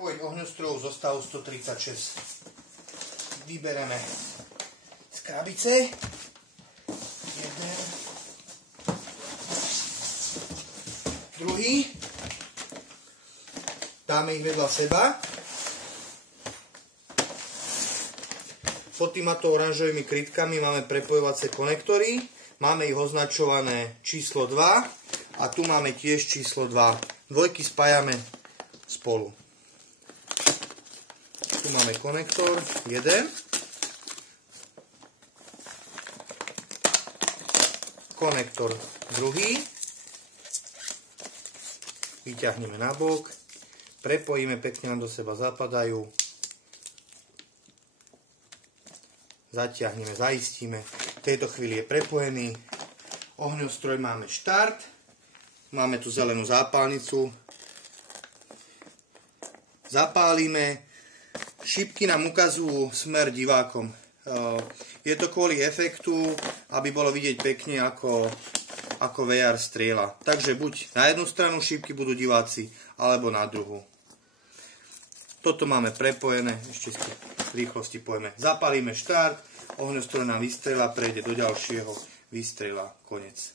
prepojiť ohňostrojov zo stavu 136. Vybereme z krabice. Jeden. Druhý. Dáme ich vedľa seba. Pod týmato oranžovými krytkami máme prepojovacie konektory. Máme ich označované číslo 2 a tu máme tiež číslo 2. Dvojky spájame spolu. Tu máme konektor 1. Konektor druhý. Vyťahneme na bok. Prepojíme, pekne nám do seba zapadajú. Zatiahneme, zaistíme. V tejto chvíli je prepojený. Ohňostroj máme štart. Máme tu zelenú zápalnicu. Zapálime. Šipky nám ukazujú smer divákom. Je to kvôli efektu, aby bolo vidieť pekne, ako VR strieľa. Takže buď na jednu stranu šipky budú diváci, alebo na druhú. Toto máme prepojené. Ešte v rýchlosti pojme. Zapálime štart, ohňostroj nám vystrelá, prejde do ďalšieho, vystrelá, konec.